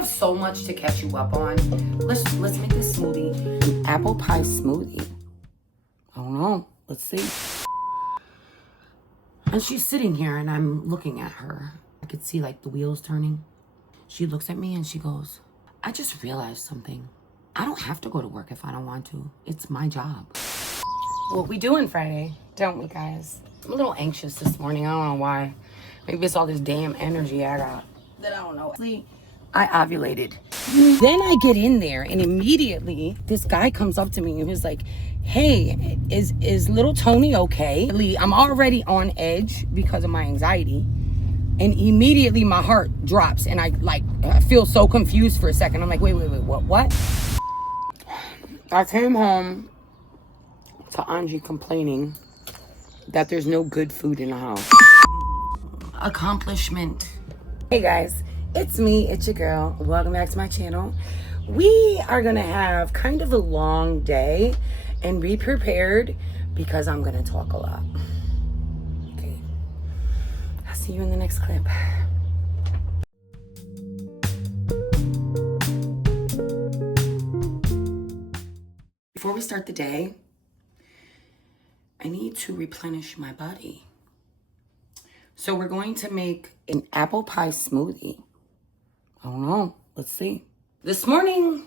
have so much to catch you up on. Let's make this smoothie. An apple pie smoothie. I don't know. Let's see. And she's sitting here and I'm looking at her. I could see like the wheels turning. She looks at me and she goes, I just realized something. I don't have to go to work if I don't want to. It's my job. What we doing Friday, don't we, guys? I'm a little anxious this morning. I don't know why. Maybe it's all this damn energy I got that I don't know. I ovulated. Then I get in there and immediately this guy comes up to me and he's like, hey, is little Tony okay? I'm already on edge because of my anxiety. And immediately my heart drops and I feel so confused for a second. I'm like, wait, what? I came home to Angie complaining that there's no good food in the house. Accomplishment. Hey guys, it's me, it's your girl. Welcome back to my channel. We are gonna have kind of a long day and be prepared because I'm gonna talk a lot. Okay, I'll see you in the next clip. Before we start the day, I need to replenish my body. So we're going to make an apple pie smoothie. I don't know. Let's see. This morning,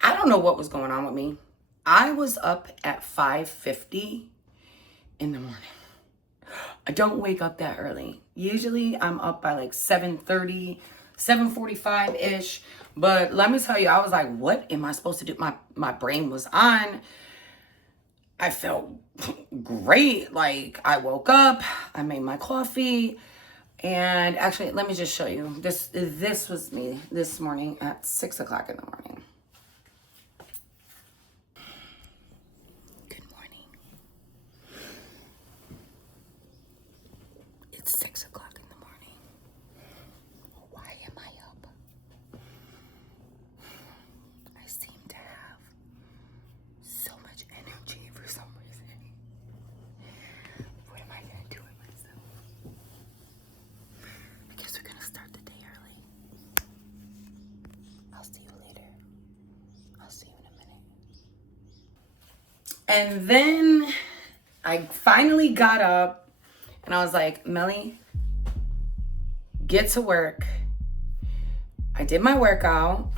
I don't know what was going on with me. I was up at 5:50 in the morning. I don't wake up that early. Usually I'm up by like 7:30, 7:45-ish. But let me tell you, I was like, what am I supposed to do? My brain was on. I felt great. Like, I woke up, I made my coffee, and actually, let me just show you. This was me this morning at 6 o'clock in the morning. Good morning. It's 6 o'clock in the morning. Why am I up? I seem to have so much energy for some reason. What am I gonna do with myself? I guess we're gonna start the day early. I'll see you later. I'll see you in a minute. And then I finally got up and I was like, Melly, get to work. I did my workout.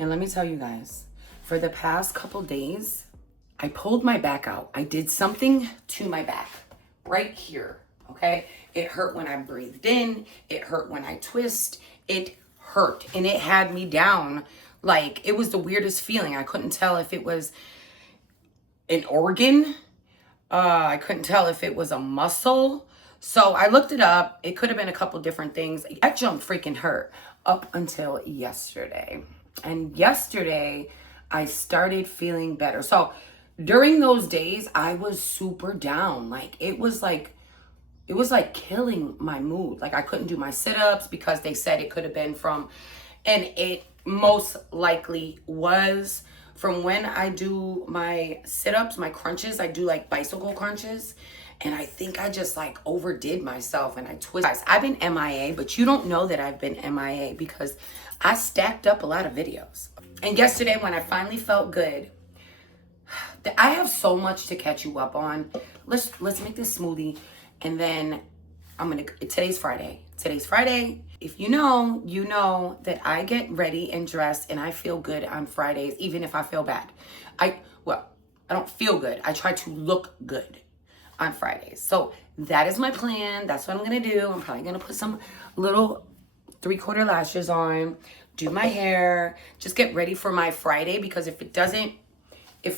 And let me tell you guys, for the past couple days, I pulled my back out. I did something to my back right here, okay? It hurt when I breathed in. It hurt when I twist. It hurt and it had me down. Like, it was the weirdest feeling. I couldn't tell if it was an organ. I couldn't tell if it was a muscle. So I looked it up. It could have been a couple different things. That jump freaking hurt up until yesterday. And yesterday, I started feeling better. So during those days, I was super down. Like, it was like killing my mood. Like, I couldn't do my sit-ups because they said it could have been from, and it most likely was from when I do my sit-ups, my crunches. I do like bicycle crunches. And I think I just like overdid myself and I twisted. Guys, I've been MIA, but you don't know that I've been MIA because I stacked up a lot of videos. And yesterday when I finally felt good, I have so much to catch you up on. Let's make this smoothie, and then today's Friday. Today's Friday. If you know, you know that I get ready and dressed and I feel good on Fridays, even if I feel bad. I don't feel good. I try to look good on Fridays. So that is my plan. That's what I'm gonna do. I'm probably gonna put some little 3/4 lashes on, do my hair, just get ready for my Friday, because if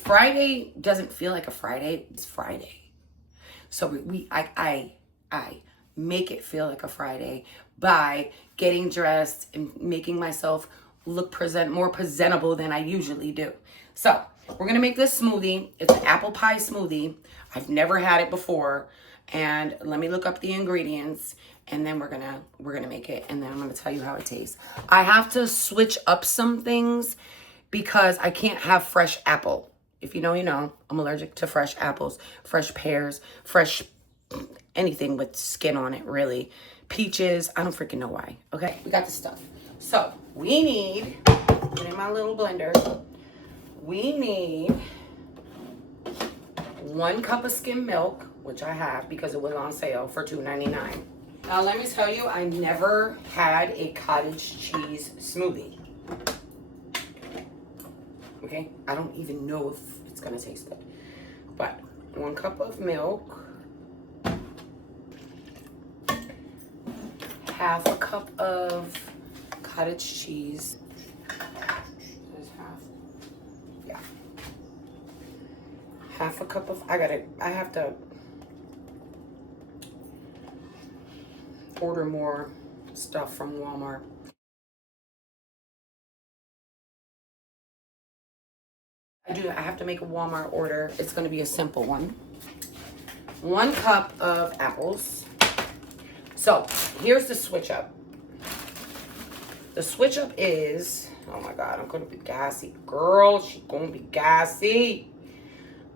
Friday doesn't feel like a Friday, it's Friday. So I make it feel like a Friday by getting dressed and making myself look more presentable than I usually do. So we're gonna make this smoothie. It's an apple pie smoothie. I've never had it before, and let me look up the ingredients, and then we're gonna make it, and then I'm gonna tell you how it tastes. I have to switch up some things because I can't have fresh apple. If you know, you know. I'm allergic to fresh apples, fresh pears, fresh anything with skin on it, really. Peaches, I don't freaking know why. Okay, we got the stuff. So we need, put in my little blender, we need 1 cup of skim milk, which I have because it was on sale for $2.99. Now let me tell you, I never had a cottage cheese smoothie. Okay, I don't even know if it's gonna taste good. But 1 cup of milk, 1/2 cup of cottage cheese. There's half. Yeah. 1/2 cup of, I have to order more stuff from Walmart. I have to make a Walmart order. It's gonna be a simple one. 1 cup of apples. So here's the switch up. The switch up is, oh my God, I'm gonna be gassy. Girl, she's gonna be gassy.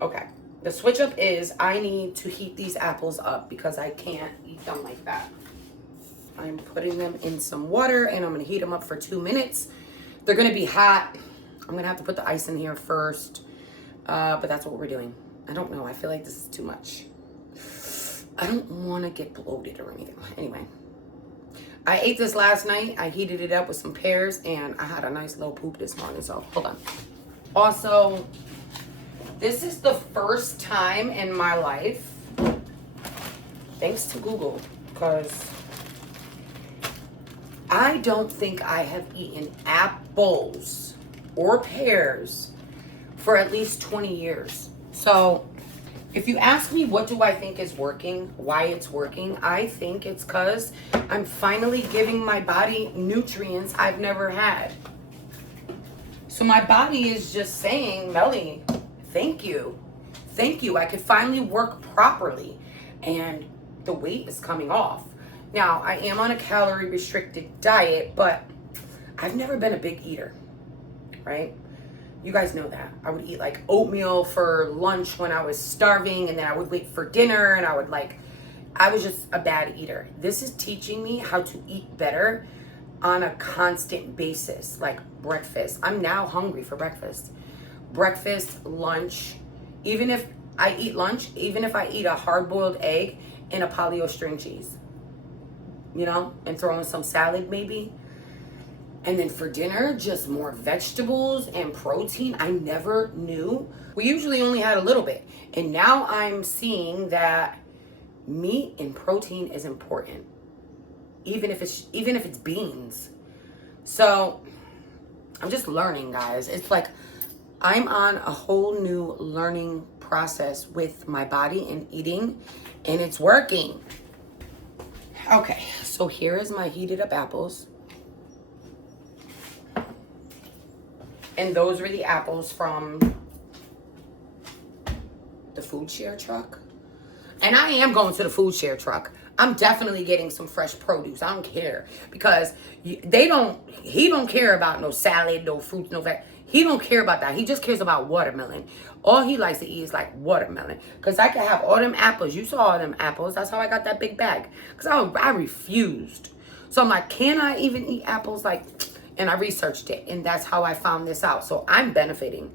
Okay, the switch up is I need to heat these apples up because I can't eat them like that. I'm putting them in some water and I'm gonna heat them up for 2 minutes. They're gonna be hot. I'm gonna have to put the ice in here first, but that's what we're doing. I don't know, I feel like this is too much. I don't wanna get bloated or anything. Anyway, I ate this last night. I heated it up with some pears and I had a nice little poop this morning, so hold on. Also, this is the first time in my life, thanks to Google, because I don't think I have eaten apples or pears for at least 20 years. So if you ask me what do I think is working, why it's working, I think it's because I'm finally giving my body nutrients I've never had. So my body is just saying, Melly, thank you. Thank you. I could finally work properly. And the weight is coming off. Now, I am on a calorie restricted diet, but I've never been a big eater, right? You guys know that. I would eat like oatmeal for lunch when I was starving, and then I would wait for dinner, and I was just a bad eater. This is teaching me how to eat better on a constant basis, like breakfast. I'm now hungry for breakfast. Breakfast, lunch, even if I eat lunch, even if I eat a hard-boiled egg and a paleo string cheese, you know, and throw in some salad maybe. And then for dinner, just more vegetables and protein. I never knew. We usually only had a little bit. And now I'm seeing that meat and protein is important. Even if it's beans. So I'm just learning, guys. It's like I'm on a whole new learning process with my body and eating, and it's working. Okay, so here is my heated up apples. And those were the apples from the food share truck. And I am going to the food share truck. I'm definitely getting some fresh produce. I don't care, because he don't care about no salad, no fruits, no veg. He don't care about that. He just cares about watermelon. All he likes to eat is like watermelon. Because I could have all them apples. You saw all them apples. That's how I got that big bag. Because I refused. So I'm like, can I even eat apples? Like, and I researched it. And that's how I found this out. So I'm benefiting.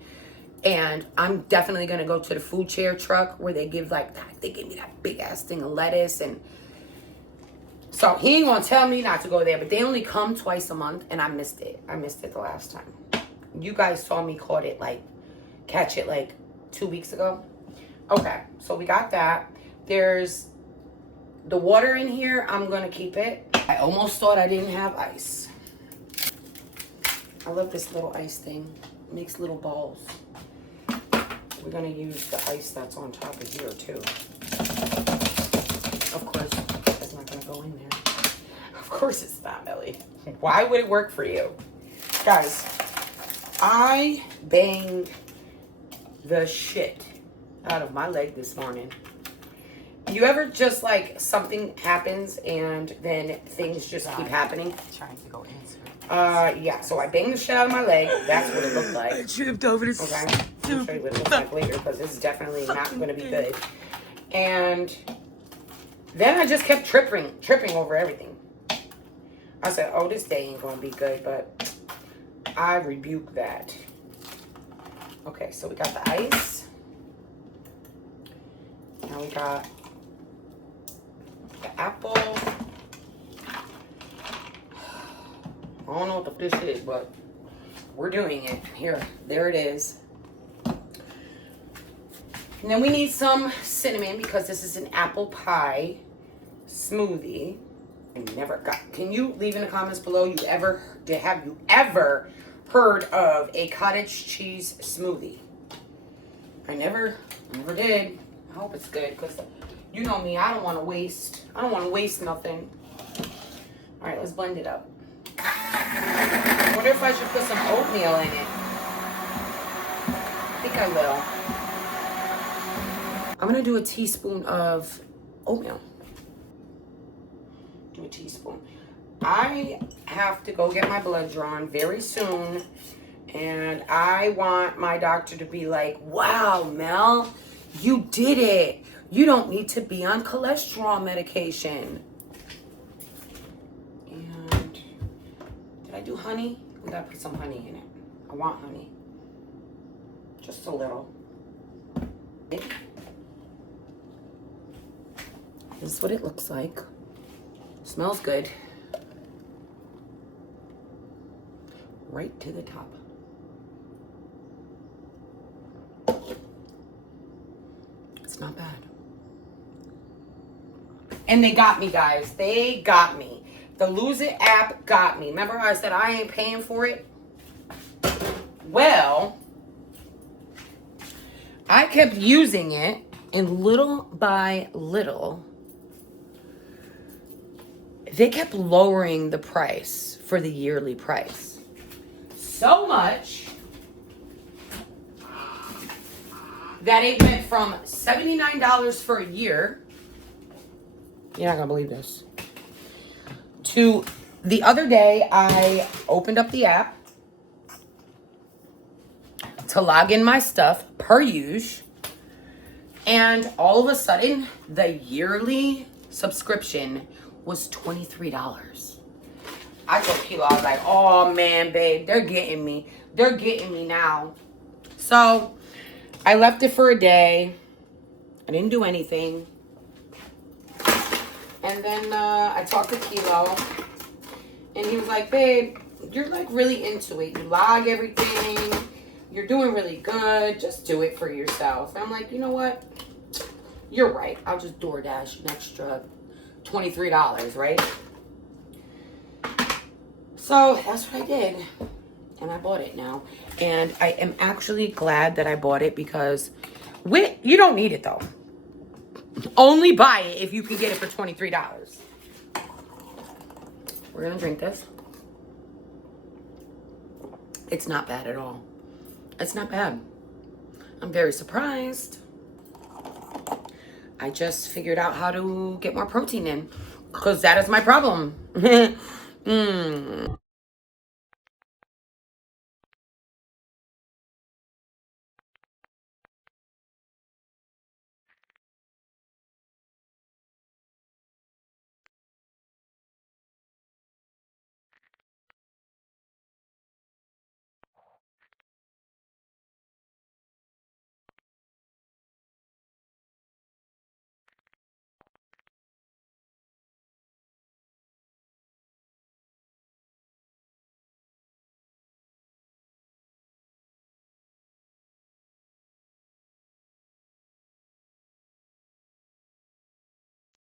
And I'm definitely gonna go to the food chair truck where they give like that. They give me that big ass thing of lettuce, and so he ain't gonna tell me not to go there. But they only come twice a month, and I missed it. I missed it the last time. You guys saw me catch it like 2 weeks ago. Okay, so we got that. There's the water in here. I'm gonna keep it. I almost thought I didn't have ice. I love this little ice thing. It makes little balls. We're gonna use the ice that's on top of here too. Of course, it's not gonna go in there. Of course it's not, Millie. Why would it work for you? Guys, I banged the shit out of my leg this morning. You ever just like something happens and then things just keep happening? Trying to go into yeah, so I banged the shit out of my leg. That's what it looked like. I tripped over this. Okay, I'll show you what it looks like later because this is definitely not going to be good. And then I just kept tripping over everything. I said, oh, this day ain't going to be good, but I rebuke that. Okay, so we got the ice. Now we got the apple. I don't know what this is, but we're doing it. Here, there it is. And then we need some cinnamon because this is an apple pie smoothie. I never got. Can you leave in the comments below? Have you ever heard of a cottage cheese smoothie? I never did. I hope it's good because you know me. I don't want to waste. I don't want to waste nothing. All right, let's blend it up. I wonder if I should put some oatmeal in it. I think I will. I'm gonna do a teaspoon of oatmeal. Do a teaspoon. I have to go get my blood drawn very soon, and I want my doctor to be like, wow, Mel, you did it. You don't need to be on cholesterol medication. And did I do honey? We gotta put some honey in it. I want honey. Just a little. This is what it looks like. Smells good. Right to the top. It's not bad. And they got me, guys. They got me. The Lose It app got me. Remember how I said I ain't paying for it? Well, I kept using it, and little by little, they kept lowering the price for the yearly price. So much that it went from $79 for a year. You're not gonna believe this. To the other day, I opened up the app to log in my stuff per usual, and all of a sudden, the yearly subscription was $23. I told Kilo, I was like, oh man, babe, they're getting me. They're getting me now. So I left it for a day. I didn't do anything. And then I talked to Kilo, and he was like, babe, you're like really into it. You log everything. You're doing really good. Just do it for yourself. And I'm like, you know what? You're right. I'll just DoorDash an extra $23, right? So that's what I did. And I bought it now. And I am actually glad that I bought it because you don't need it though. Only buy it if you can get it for $23. We're going to drink this. It's not bad at all. It's not bad. I'm very surprised. I just figured out how to get more protein in because that is my problem.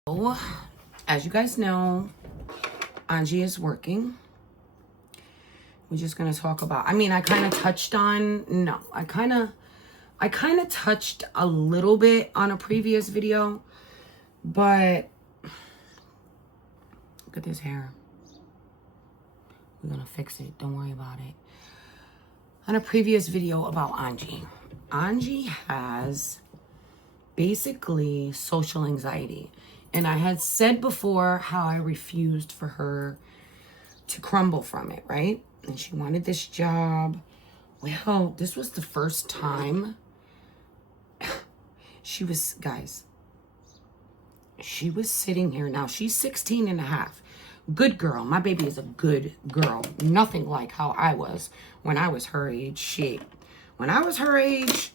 So, as you guys know, Angie is working. We're just gonna talk about, I mean, I kind of touched a little bit on a previous video, but look at this hair. We're gonna fix it, don't worry about it. On a previous video about Angie has basically social anxiety. And I had said before how I refused for her to crumble from it, right? And she wanted this job. Well, this was the first time she was, guys, she was sitting here. Now, she's 16 and a half. Good girl. My baby is a good girl. Nothing like how I was when I was her age. Shit. When I was her age,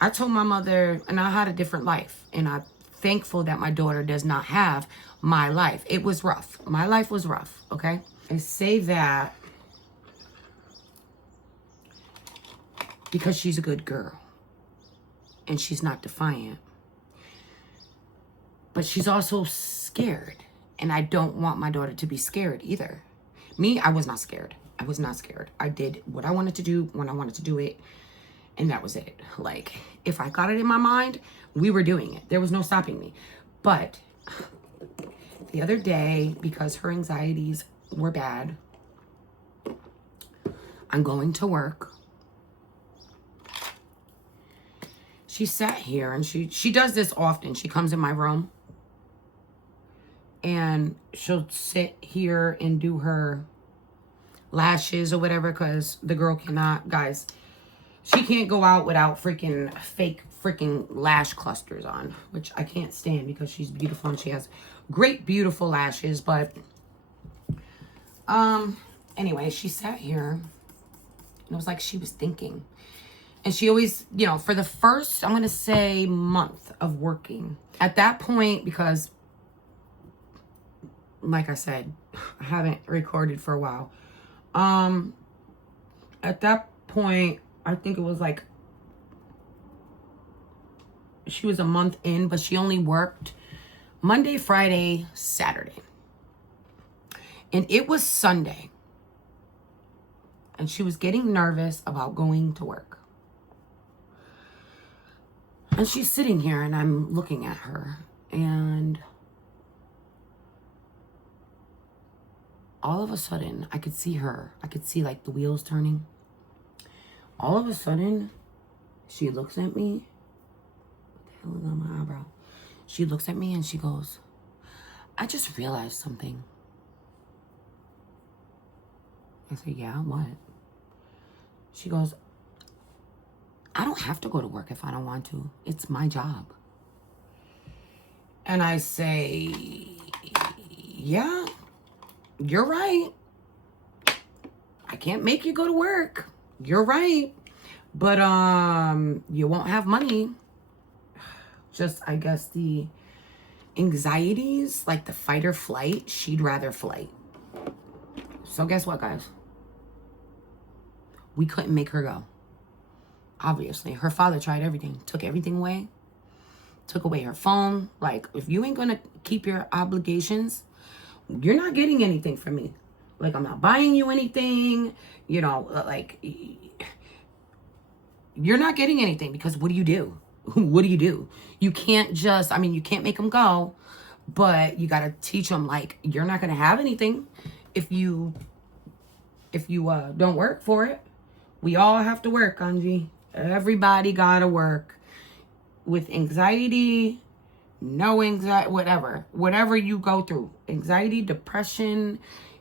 I told my mother, and I had a different life. And I'm thankful that my daughter does not have my life. It was rough. My life was rough, okay? I say that because she's a good girl. And she's not defiant. But she's also scared. And I don't want my daughter to be scared either. Me, I was not scared. I was not scared. I did what I wanted to do when I wanted to do it. And that was it. Like, if I got it in my mind, we were doing it. There was no stopping me. But the other day, because her anxieties were bad, I'm going to work. She sat here and she does this often. She comes in my room and she'll sit here and do her lashes or whatever, because the girl cannot, guys, she can't go out without fake lash clusters on, which I can't stand because she's beautiful and she has great, beautiful lashes. But anyway, she sat here and it was like she was thinking. And she always, you know, for the first, I'm going to say, month of working. At that point, because, like I said, I haven't recorded for a while. At that point, I think it was like, she was a month in, but she only worked Monday, Friday, Saturday. And it was Sunday. And she was getting nervous about going to work. And she's sitting here and I'm looking at her. And all of a sudden, I could see her. I could see like the wheels turning. All of a sudden, she looks at me. What the hell is on my eyebrow? She looks at me and she goes, I just realized something. I say, yeah, what? She goes, I don't have to go to work if I don't want to. It's my job. And I say, yeah, you're right. I can't make you go to work. You're right. But you won't have money. Just, I guess, the anxieties, like the fight or flight, she'd rather flight. So guess what, guys? We couldn't make her go. Obviously, her father tried everything, took everything away, took away her phone. Like, if you ain't gonna keep your obligations, you're not getting anything from me. Like, I'm not buying you anything, you know, like, you're not getting anything because what do you do? What do you do? You can't just, I mean, you can't make them go, but you gotta teach them, like, you're not gonna have anything if you don't work for it. We all have to work, Angie. Everybody gotta work. With anxiety, no anxiety, whatever you go through, anxiety, depression,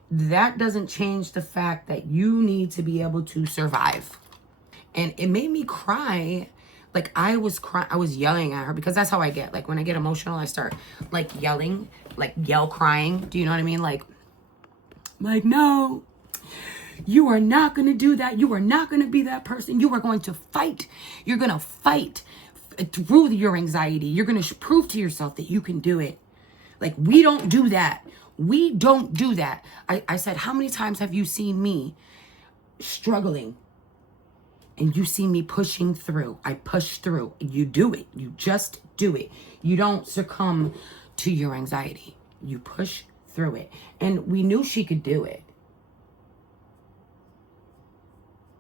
that doesn't change the fact that you need to be able to survive. And it made me cry. Like, I was yelling at her because that's how I get. Like, when I get emotional, I start like yelling, like yell crying. Do you know what I mean? Like, no. You are not going to do that. You are not going to be that person. You are going to fight. You're going to fight through your anxiety. You're going to prove to yourself that you can do it. Like, we don't do that. We don't do that. I said, how many times have you seen me struggling and you see me pushing through? I push through. You do it. You just do it. You don't succumb to your anxiety. You push through it. And we knew she could do it.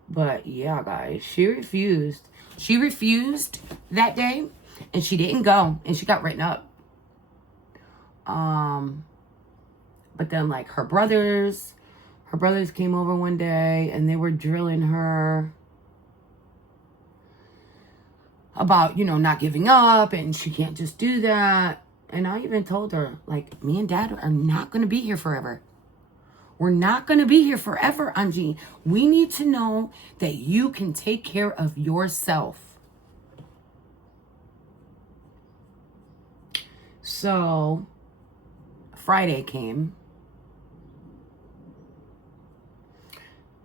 But yeah, guys, she refused. She refused that day, and she didn't go, and she got written up. But then, like, her brothers came over one day, and they were drilling her about, not giving up, and she can't just do that. And I even told her, like, me and Dad are not going to be here forever. We're not going to be here forever, Angie. We need to know that you can take care of yourself. So, Friday came.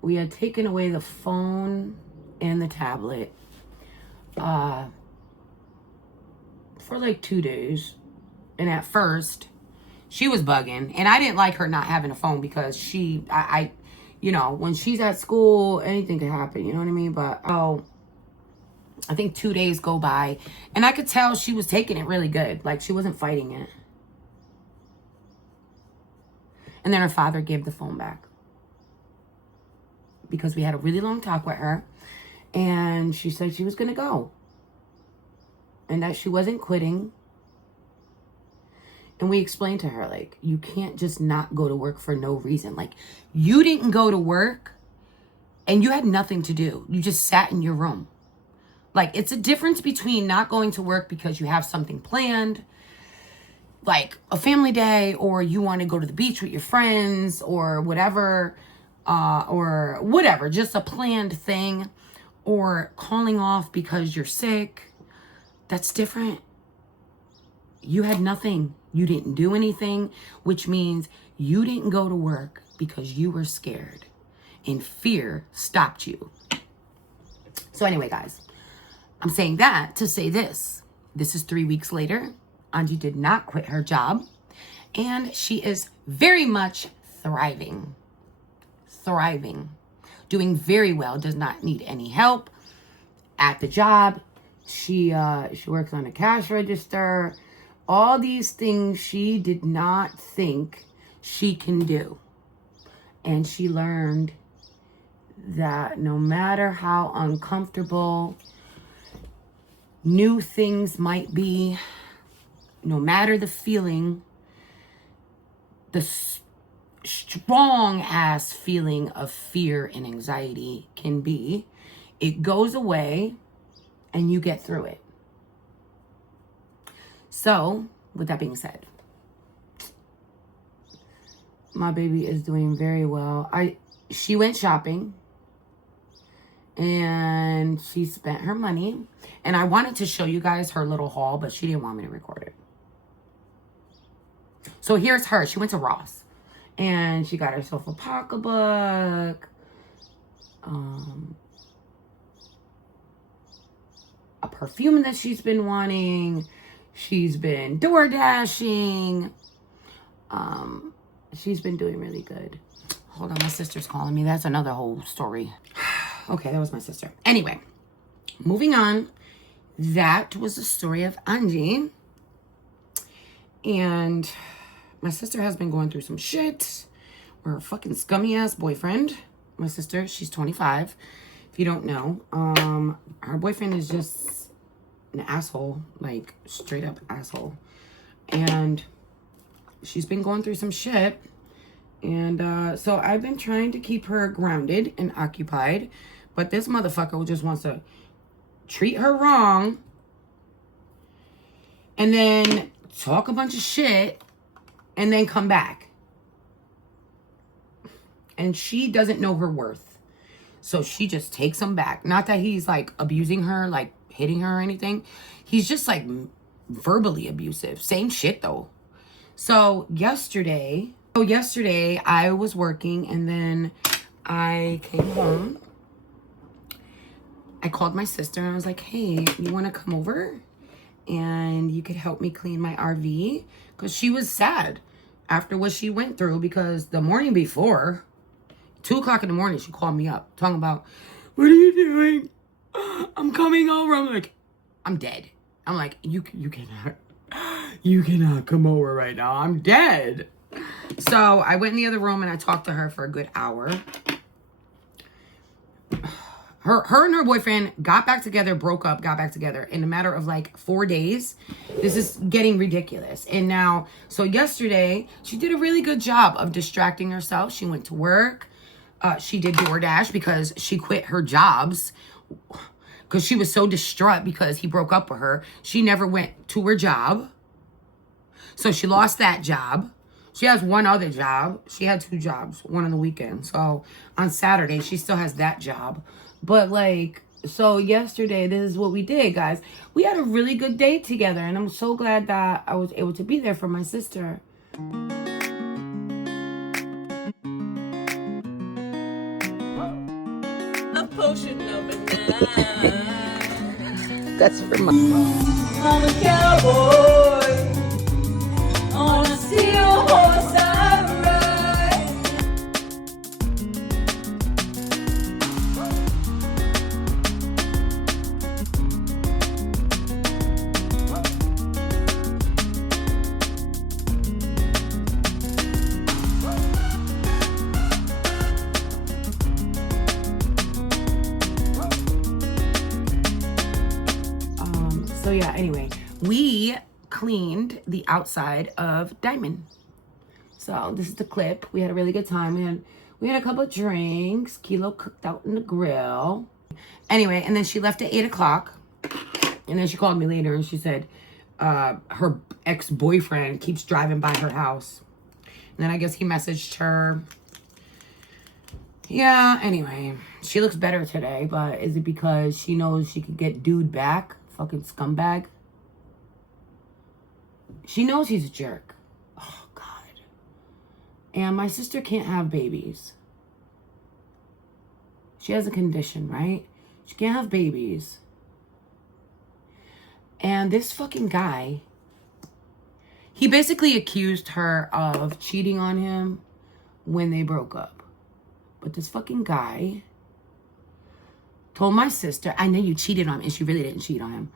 We had taken away the phone and the tablet for like 2 days. And at first, she was bugging. And I didn't like her not having a phone because when she's at school, anything can happen. You know what I mean? But, I think 2 days go by. And I could tell she was taking it really good. Like, she wasn't fighting it. And then her father gave the phone back. Because we had a really long talk with her. And she said she was going to go. And that she wasn't quitting. And we explained to her, like, you can't just not go to work for no reason. Like, you didn't go to work and you had nothing to do. You just sat in your room. Like, it's a difference between not going to work because you have something planned, like a family day, or you want to go to the beach with your friends or whatever, just a planned thing, or calling off because you're sick. That's different. You had nothing. You didn't do anything, which means you didn't go to work because you were scared and fear stopped you. So anyway, guys, I'm saying that to say this. This is 3 weeks later. Angie did not quit her job, and she is very much thriving, doing very well, does not need any help at the job. She works on a cash register. All these things she did not think she can do. And she learned that no matter how uncomfortable new things might be, no matter the feeling, the strong ass feeling of fear and anxiety can be, it goes away and you get through it. So, with that being said, my baby is doing very well. She went shopping and she spent her money. And I wanted to show you guys her little haul, but she didn't want me to record it. So here's her. She went to Ross and she got herself a pocketbook, a perfume that she's been wanting. She's been door dashing. She's been doing really good. Hold on, my sister's calling me. That's another whole story. Okay, that was my sister. Anyway, moving on. That was the story of Angie. And my sister has been going through some shit. With her fucking scummy ass boyfriend. My sister, she's 25. If you don't know, her boyfriend is just an asshole, like straight up asshole. And she's been going through some shit. And so I've been trying to keep her grounded and occupied. But this motherfucker just wants to treat her wrong. And then talk a bunch of shit. And then come back. And she doesn't know her worth. So she just takes him back. Not that he's like abusing her, like hitting her or anything. He's just like verbally abusive. Same shit though. So yesterday I was working and then I came home. I called my sister and I was like, hey, you want to come over? And you could help me clean my RV? Because she was sad after what she went through, because the morning before, 2 o'clock in the morning, she called me up talking about, what are you doing? I'm coming over. I'm like, I'm dead. I'm like, you cannot. You cannot come over right now. I'm dead. So I went in the other room and I talked to her for a good hour. Her and her boyfriend got back together, broke up, got back together in a matter of like 4 days. This is getting ridiculous. And now, so yesterday, she did a really good job of distracting herself. She went to work. She did DoorDash because she quit her jobs because she was so distraught because he broke up with her. She never went to her job. So she lost that job. She has one other job. She had 2 jobs, one on the weekend. So on Saturday, she still has that job. But like, so yesterday, this is what we did, guys. We had a really good date together. And I'm so glad that I was able to be there for my sister. A potion number 9. That's for my... I'm a cowboy on a steel horse I ride. So yeah, anyway, we cleaned the outside of Diamond. So this is the clip. We had a really good time. We had a couple of drinks. Kilo cooked out in the grill. Anyway, and then she left at 8 o'clock. And then she called me later and she said her ex-boyfriend keeps driving by her house. And then I guess he messaged her. Yeah, anyway, she looks better today, but is it because she knows she could get dude back? Fucking scumbag. She knows he's a jerk. Oh, God. And my sister can't have babies. She has a condition, right? She can't have babies. And this fucking guy, he basically accused her of cheating on him when they broke up. But this fucking guy told my sister, I know you cheated on him, and she really didn't cheat on him.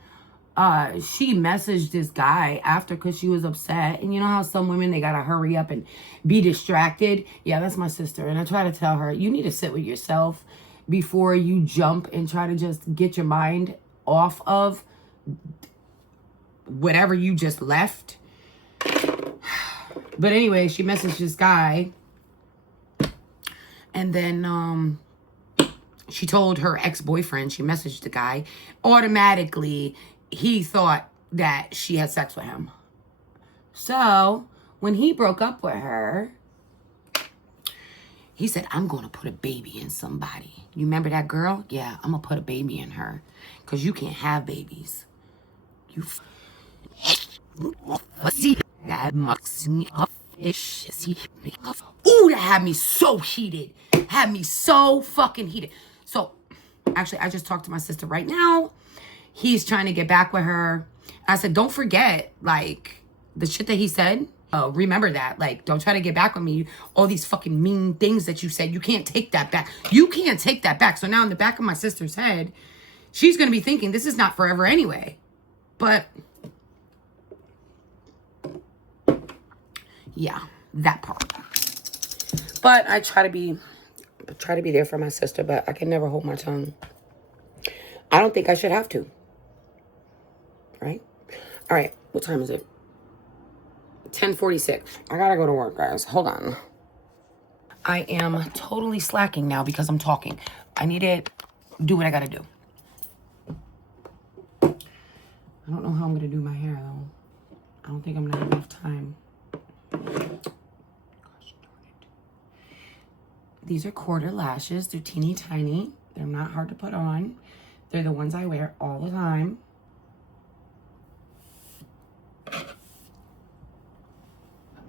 She messaged this guy after because she was upset. And you know how some women, they gotta hurry up and be distracted? Yeah, that's my sister. And I try to tell her, you need to sit with yourself before you jump and try to just get your mind off of whatever you just left. But anyway, she messaged this guy. And then, she told her ex-boyfriend, she messaged the guy, automatically he thought that she had sex with him. So when he broke up with her, he said, I'm going to put a baby in somebody. You remember that girl? Yeah, I'm going to put a baby in her because you can't have babies. You Ooh, that had me so heated. Had me so fucking heated. So, actually, I just talked to my sister right now. He's trying to get back with her. I said, don't forget, like, the shit that he said. Remember that. Like, don't try to get back with me. All these fucking mean things that you said. You can't take that back. You can't take that back. So now in the back of my sister's head, she's going to be thinking, this is not forever anyway. But, yeah, that part. But I try to be there for my sister, but I can never hold my tongue. I don't think I should have to. Right? All right. What time is it? 10:46. I gotta go to work, guys. Hold on. I am totally slacking now because I'm talking. I need to do what I gotta do. I don't know how I'm gonna do my hair, though. I don't think I'm gonna have enough time. These are quarter lashes. They're teeny tiny. They're not hard to put on. They're the ones I wear all the time.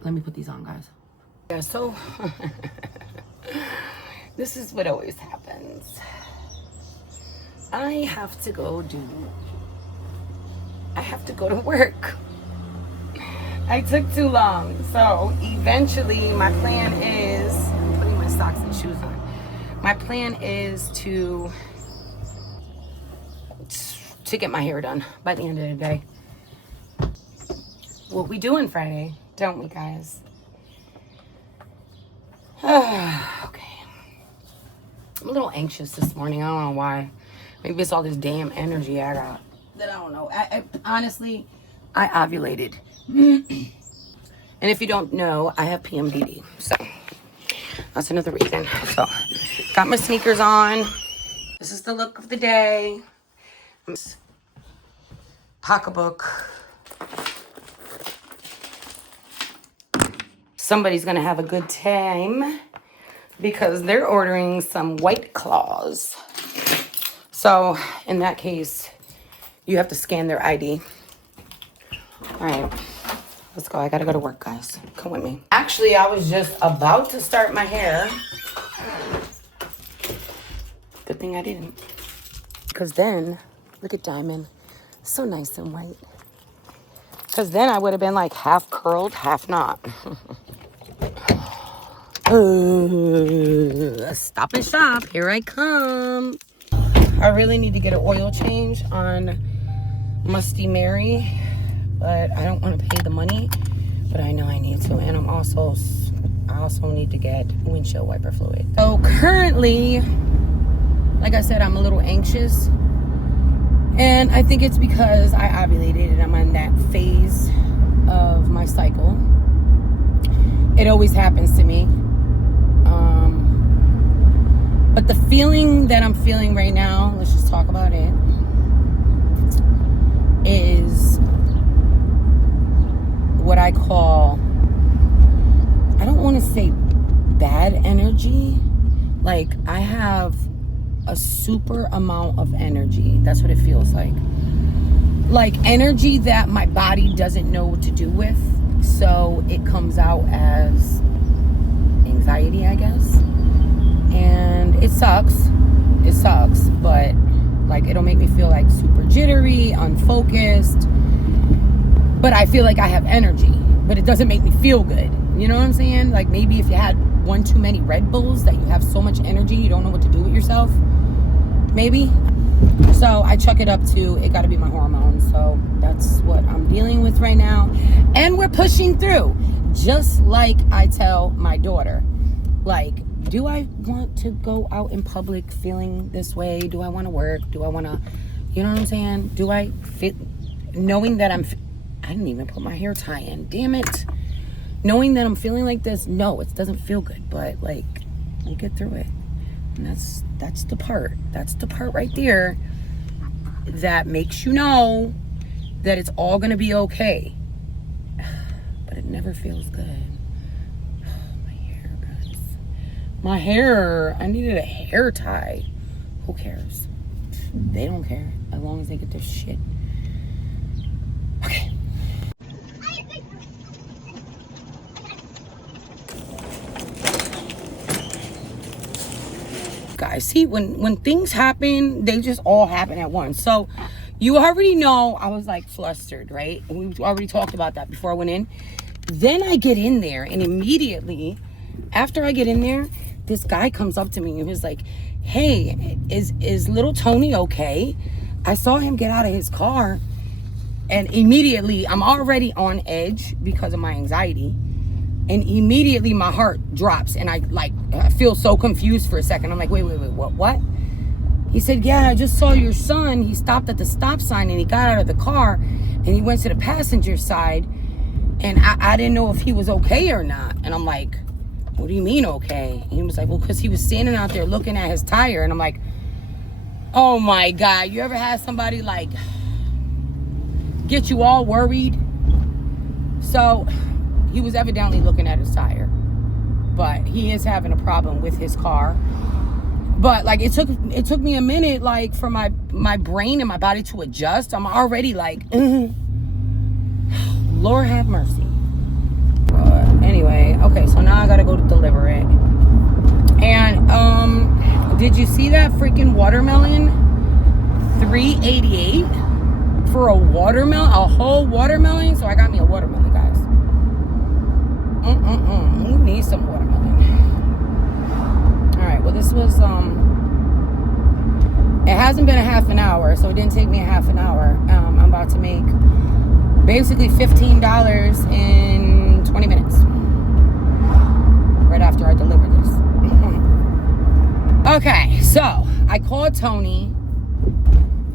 Let me put these on, guys. Yeah, so this is what always happens. I have to go to work. I took too long. So eventually my plan is, I'm putting my socks and shoes on. My plan is to get my hair done by the end of the day. what we doing Friday, don't we, guys? Okay. I'm a little anxious this morning. I don't know why. Maybe it's all this damn energy I got that I don't know. I honestly, I ovulated. And if you don't know, I have PMDD. So that's another reason. So got my sneakers on. This is the look of the day. Pocketbook. Somebody's gonna have a good time because they're ordering some White Claws. So in that case, you have to scan their ID. All right, let's go. I gotta go to work, guys. Come with me. Actually, I was just about to start my hair. Good thing I didn't. Because then, look at Diamond. So nice and white. Because then I would have been like half curled, half not. Stop and shop. Here I come. I really need to get an oil change on Musty Mary, but I don't want to pay the money, but I know I need to. And I also need to get windshield wiper fluid. So currently, like I said, I'm a little anxious. And I think it's because I ovulated and I'm in that phase of my cycle. It always happens to me. But the feeling that I'm feeling right now, let's just talk about it, is what I call, I don't want to say bad energy. Like, I have a super amount of energy. That's what it feels like. Like energy that my body doesn't know what to do with. So it comes out as anxiety, I guess. And it sucks, but like it'll make me feel like super jittery, unfocused, but I feel like I have energy, but it doesn't make me feel good. You know what I'm saying? Like maybe if you had one too many Red Bulls that you have so much energy you don't know what to do with yourself, maybe. So I chuck it up to, it gotta be my hormones. So that's what I'm dealing with right now. And we're pushing through, just like I tell my daughter, like, do I want to go out in public feeling this way? Do I want to work? Do I want to, you know what I'm saying? Do I fit, knowing that I didn't even put my hair tie in, damn it. Knowing that I'm feeling like this, no, it doesn't feel good, but like, we'll get through it. And that's the part right there that makes you know that it's all going to be okay. But it never feels good. My hair, I needed a hair tie. Who cares? They don't care as long as they get their shit. Okay. Guys, see, when things happen, they just all happen at once. So you already know I was like flustered, right? And we already talked about that before I went in. Then I get in there and immediately after I get in there, this guy comes up to me and he was like, hey, is little Tony okay? I saw him get out of his car, and immediately I'm already on edge because of my anxiety, and immediately my heart drops and I feel so confused for a second. I'm like, wait, what? He said, yeah, I just saw your son. He stopped at the stop sign and he got out of the car and he went to the passenger side, and I didn't know if he was okay or not. And I'm like, what do you mean okay? And he was like, well, because he was standing out there looking at his tire. And I'm like, oh my God, you ever had somebody like get you all worried? So he was evidently looking at his tire, but he is having a problem with his car. But like it took me a minute, like for my brain and my body to adjust. I'm already like, Lord have mercy. Anyway, okay, so now I gotta go to deliver it. And did you see that freaking watermelon? $3.88 for a watermelon, a whole watermelon. So I got me a watermelon, guys. We need some watermelon. All right, well this was it hasn't been a half an hour, so it didn't take me a half an hour. I'm about to make basically $15 in 20 minutes. Right after I deliver this. Okay, so I called Tony.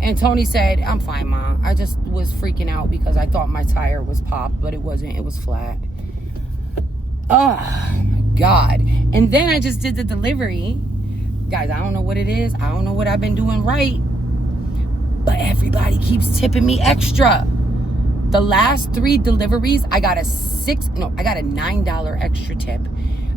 And Tony said, I'm fine, Mom. I just was freaking out because I thought my tire was popped, but it wasn't. It was flat. Oh, my God. And then I just did the delivery. Guys, I don't know what it is. I don't know what I've been doing right. But everybody keeps tipping me extra. The last 3 deliveries, I got a $9 extra tip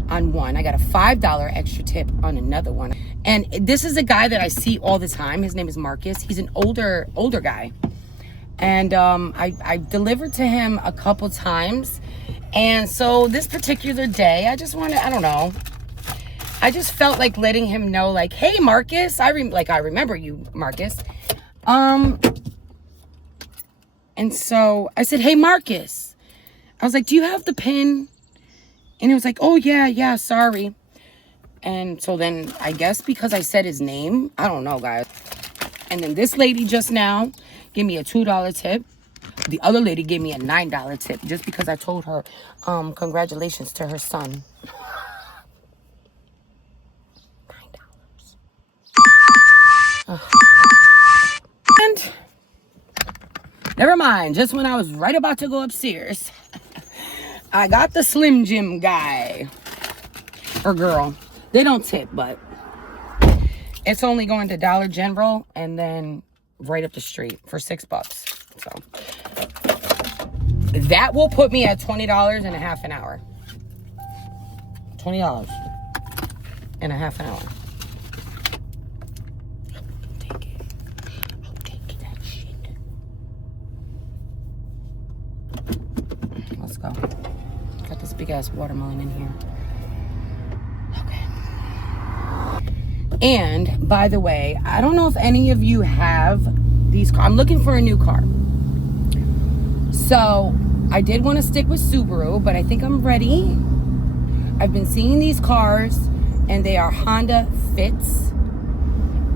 on one. I got a $5 extra tip on another one. And this is a guy that I see all the time. His name is Marcus. He's an older guy. And I delivered to him a couple times. And so this particular day, I just wanted, I don't know. I just felt like letting him know, like, hey, Marcus. I remember you, Marcus. And so I said, hey, Marcus. I was like, do you have the pin? And he was like, oh, yeah, sorry. And so then I guess because I said his name, I don't know, guys. And then this lady just now gave me a $2 tip. The other lady gave me a $9 tip just because I told her congratulations to her son. $9. And never mind. Just when I was right about to go upstairs, I got the Slim Jim guy or girl. They don't tip, but it's only going to Dollar General and then right up the street for $6. So that will put me at $20 and a half an hour. $20 and a half an hour. Take it. I'll take that shit. Let's go. Got this big ass watermelon in here. And by the way, I don't know if any of you have these cars. I'm looking for a new car. So I did want to stick with Subaru, but I think I'm ready. I've been seeing these cars and they are Honda Fits.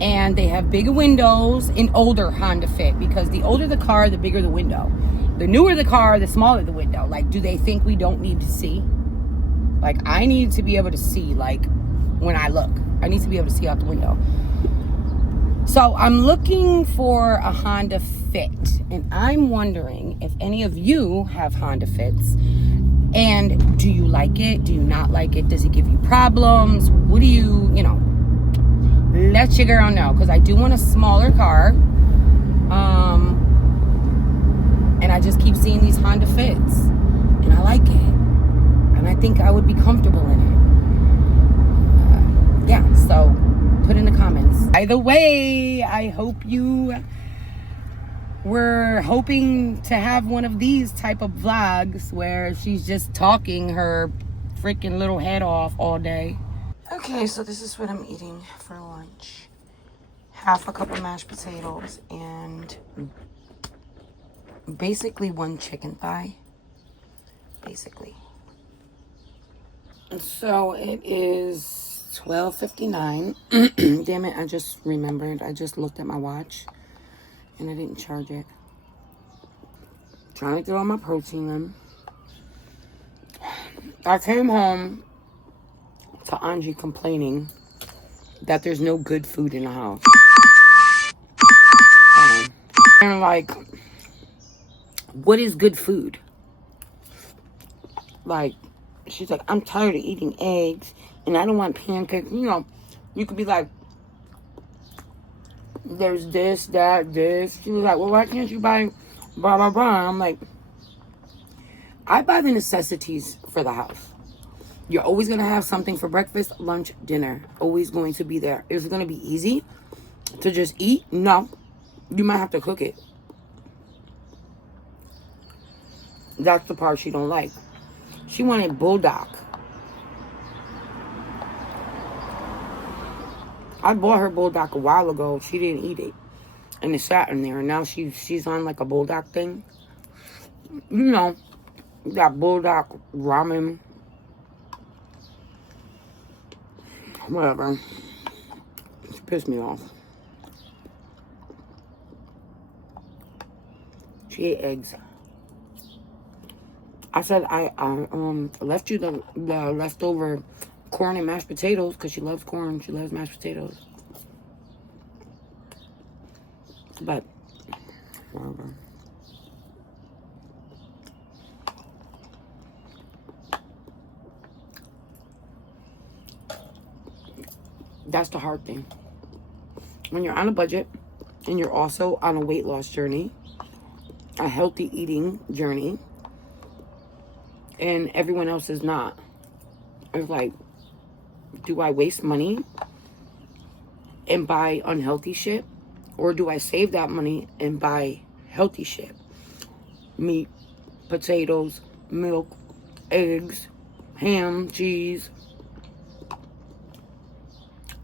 And they have bigger windows, an older Honda Fit, because the older the car, the bigger the window. The newer the car, the smaller the window. Like, do they think we don't need to see? Like, I need to be able to see, like, when I look. I need to be able to see out the window. So I'm looking for a Honda Fit. And I'm wondering if any of you have Honda Fits. And do you like it? Do you not like it? Does it give you problems? What do you, let your girl know. Because I do want a smaller car. And I just keep seeing these Honda Fits. And I like it. And I think I would be comfortable in it. Yeah, so put in the comments. By the way, I hope you were hoping to have one of these type of vlogs where she's just talking her freaking little head off all day. Okay, so this is what I'm eating for lunch. Half a cup of mashed potatoes and basically 1 chicken thigh. Basically. So it is 12:59. Damn it, I just remembered. I just looked at my watch and I didn't charge it. Trying to get all my protein in. I came home to Angie complaining that there's no good food in the house. And like, what is good food? Like, she's like, I'm tired of eating eggs and I don't want pancakes. You could be like, there's this, that, this. She was like, well, why can't you buy blah, blah, blah? I'm like, I buy the necessities for the house. You're always going to have something for breakfast, lunch, dinner. Always going to be there. Is it going to be easy to just eat? No. You might have to cook it. That's the part she don't like. She wanted bulldog. I bought her bulldog a while ago. She didn't eat it. And it sat in there. And now she's on like a bulldog thing. That bulldog ramen. Whatever. She pissed me off. She ate eggs. I said I left you the leftover corn and mashed potatoes because she loves corn. She loves mashed potatoes. But whatever. That's the hard thing. When you're on a budget and you're also on a weight loss journey, a healthy eating journey, and everyone else is not. It's like, do I waste money and buy unhealthy shit? Or do I save that money and buy healthy shit? Meat, potatoes, milk, eggs, ham, cheese,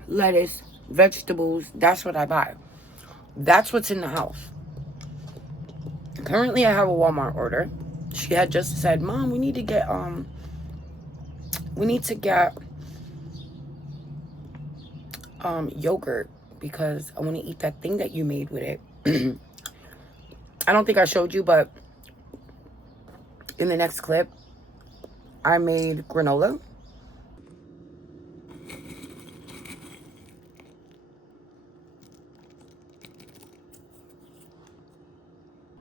lettuce, vegetables. That's what I buy. That's what's in the house. Currently, I have a Walmart order. She had just said, Mom, we need to get yogurt because I want to eat that thing that you made with it. I don't think I showed you, but in the next clip, I made granola.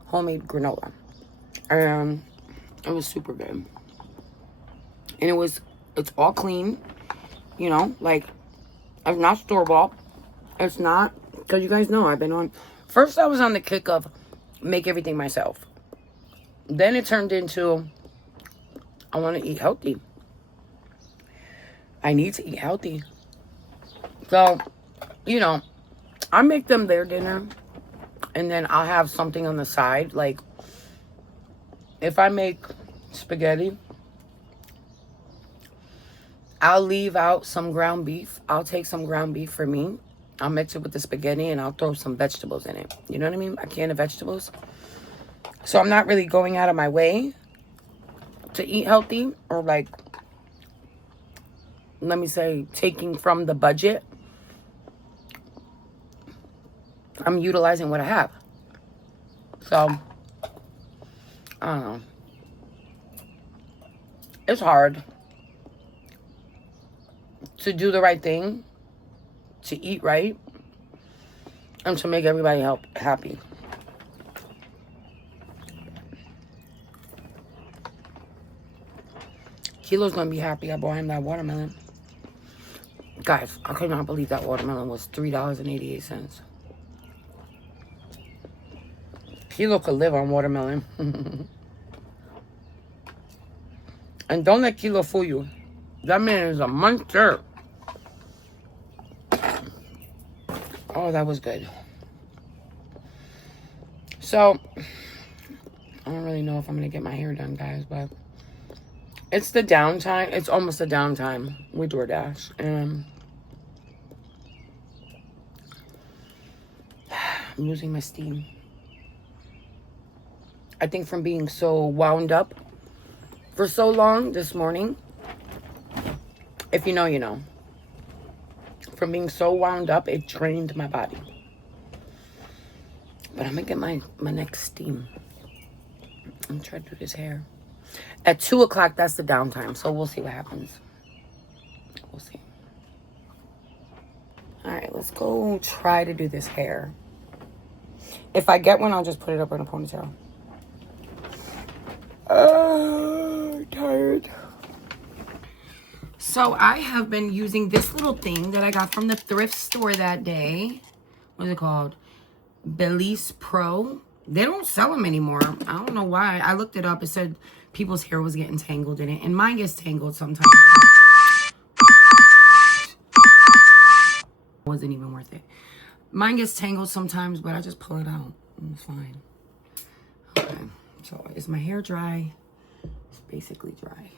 Homemade granola. It was super good. And it's all clean, you know, like, it's not store-bought. It's not, because you guys know first I was on the kick of make everything myself. Then it turned into, I want to eat healthy. I need to eat healthy. So, you know, I make them their dinner, and then I'll have something on the side. Like, if I make spaghetti, I'll leave out some ground beef. I'll take some ground beef for me. I'll mix it with the spaghetti, and I'll throw some vegetables in it. You know what I mean? A can of vegetables. So I'm not really going out of my way to eat healthy, or like, let me say, taking from the budget. I'm utilizing what I have. So, I don't know. It's hard to do the right thing, to eat right, and to make everybody happy. Kilo's gonna be happy I bought him that watermelon. Guys, I could not believe that watermelon was $3.88. Kilo could live on watermelon. And don't let Kilo fool you. That man is a monster. Oh, that was good. So, I don't really know if I'm going to get my hair done, guys, but it's the downtime. It's almost the downtime with DoorDash. And I'm losing my steam. I think from being so wound up for so long this morning. If you know, you know. From being so wound up, it drained my body. But I'm going to get my next steam. I'm trying to do this hair. At 2 o'clock, that's the downtime. So we'll see what happens. We'll see. All right, let's go try to do this hair. If I get one, I'll just put it up in a ponytail. Tired. So I have been using this little thing that I got from the thrift store that day. What is it called? Belize Pro. They don't sell them anymore. I don't know why. I looked it up. It said people's hair was getting tangled in it. And mine gets tangled sometimes. Wasn't even worth it. Mine gets tangled sometimes, but I just pull it out. It's fine. Okay. So is my hair dry? It's basically dry.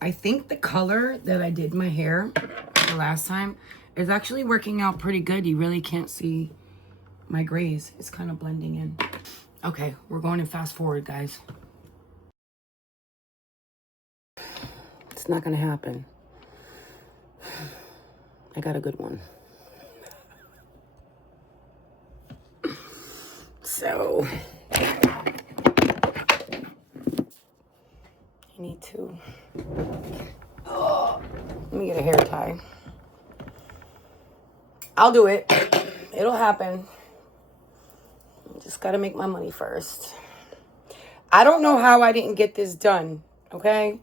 I think the color that I did my hair the last time is actually working out pretty good. You really can't see my grays. It's kind of blending in. Okay, we're going to fast forward, guys. It's not going to happen. I got a good one. So I need to let me get a hair tie. I'll do it. It'll happen. Just gotta make my money first. I don't know how I didn't get this done, okay?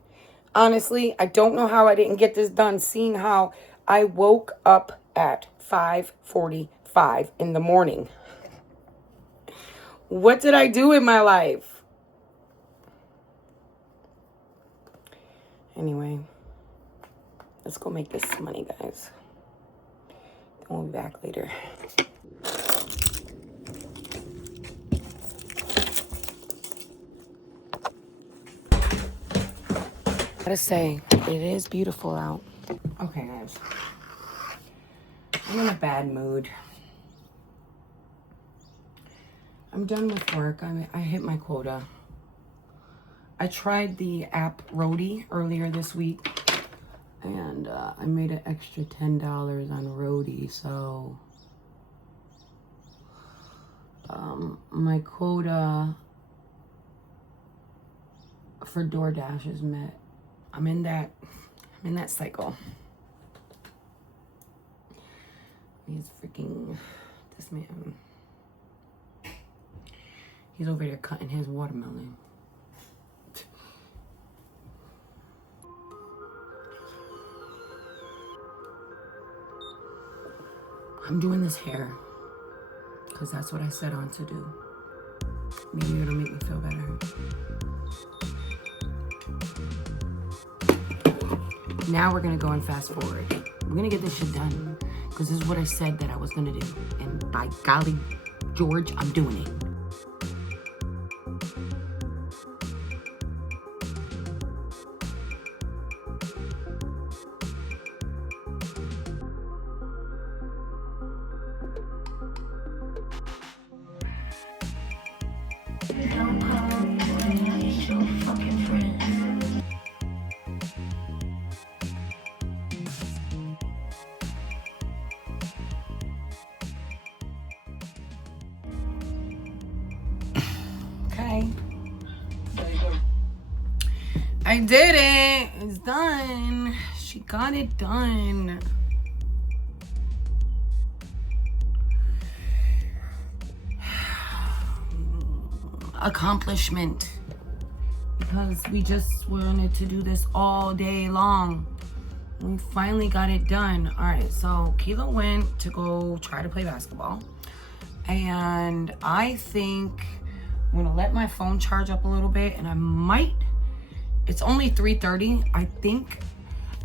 Honestly, I don't know how I didn't get this done, seeing how I woke up at 5:45 in the morning. What did I do in my life? Anyway, let's go make this money, guys. Then we'll be back later. Gotta say, it is beautiful out. Okay, guys. I'm in a bad mood. I'm done with work. I hit my quota. I tried the app Roadie earlier this week, and I made an extra $10 on Roadie, so my quota for DoorDash is met. I'm in that cycle. He's freaking, this man. He's over there cutting his watermelon. I'm doing this hair because that's what I set on to do. Maybe it'll make me feel better. Now we're gonna go and fast forward. We're gonna get this shit done because this is what I said that I was gonna do. And by golly, George, I'm doing it. Okay. I did it. It's done. She got it done. Accomplishment. Because we just wanted to do this all day long. We finally got it done. All right, so Kilo went to go try to play basketball. And I think I'm gonna let my phone charge up a little bit, and I might, it's only 3:30. I think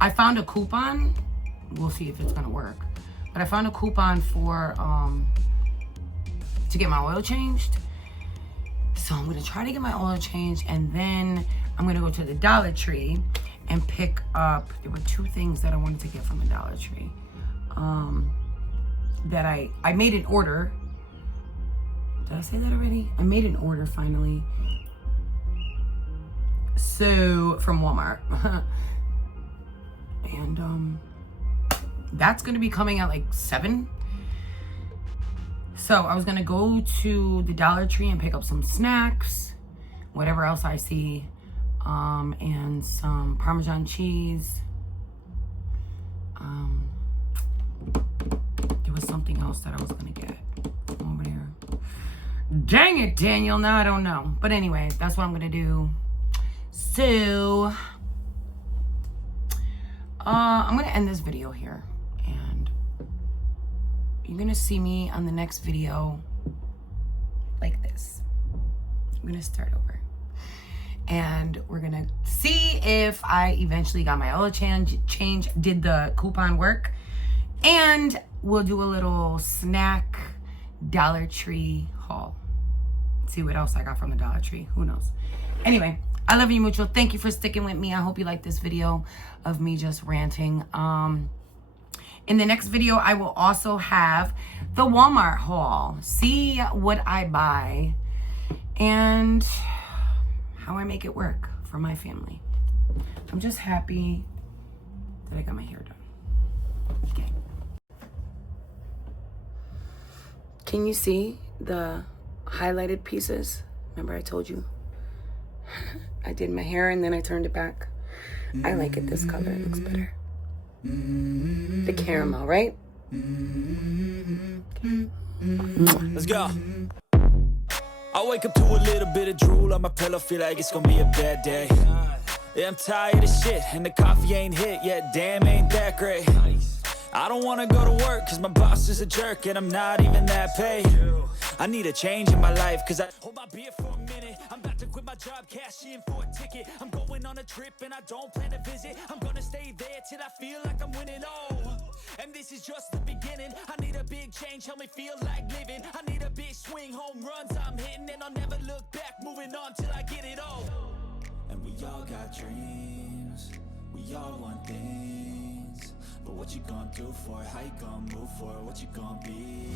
I found a coupon. We'll see if it's gonna work. But I found a coupon for to get my oil changed. So I'm gonna try to get my oil changed, and then I'm gonna go to the Dollar Tree and pick up, there were two things that I wanted to get from the Dollar Tree. That I made an order. Did I say that already? I made an order finally. So, from Walmart. And that's gonna be coming at like 7. So I was gonna go to the Dollar Tree and pick up some snacks, whatever else I see, and some Parmesan cheese. There was something else that I was gonna get over there. Dang it, Daniel, now I don't know. But anyway, that's what I'm gonna do. So, I'm gonna end this video here. And you're gonna see me on the next video like this. I'm gonna start over. And we're gonna see if I eventually got my oil change, did the coupon work. And we'll do a little snack Dollar Tree haul. See what else I got from the Dollar Tree. Who knows? Anyway, I love you mucho. Thank you for sticking with me. I hope you like this video of me just ranting. In the next video, I will also have the Walmart haul. See what I buy and how I make it work for my family. I'm just happy that I got my hair done. Okay. Can you see the highlighted pieces. Remember I told you I did my hair and then I turned it back. I like it this color. It looks better. The caramel, right? Let's go. I wake up to a little bit of drool on my pillow, feel like it's gonna be a bad day. Yeah, I'm tired of shit, and the coffee ain't hit yet, damn, ain't that great. I don't wanna go to work, cause my boss is a jerk, and I'm not even that paid. I need a change in my life, cause I hold my beer for a minute. I'm about to quit my job, cash in for a ticket. I'm going on a trip, and I don't plan to visit. I'm gonna stay there till I feel like I'm winning, oh. And this is just the beginning. I need a big change, help me feel like living. I need a big swing, home runs I'm hitting, and I'll never look back, moving on till I get it all. And we all got dreams, we all want things, but what you gonna do for it? How you gonna move for it? What you gonna be?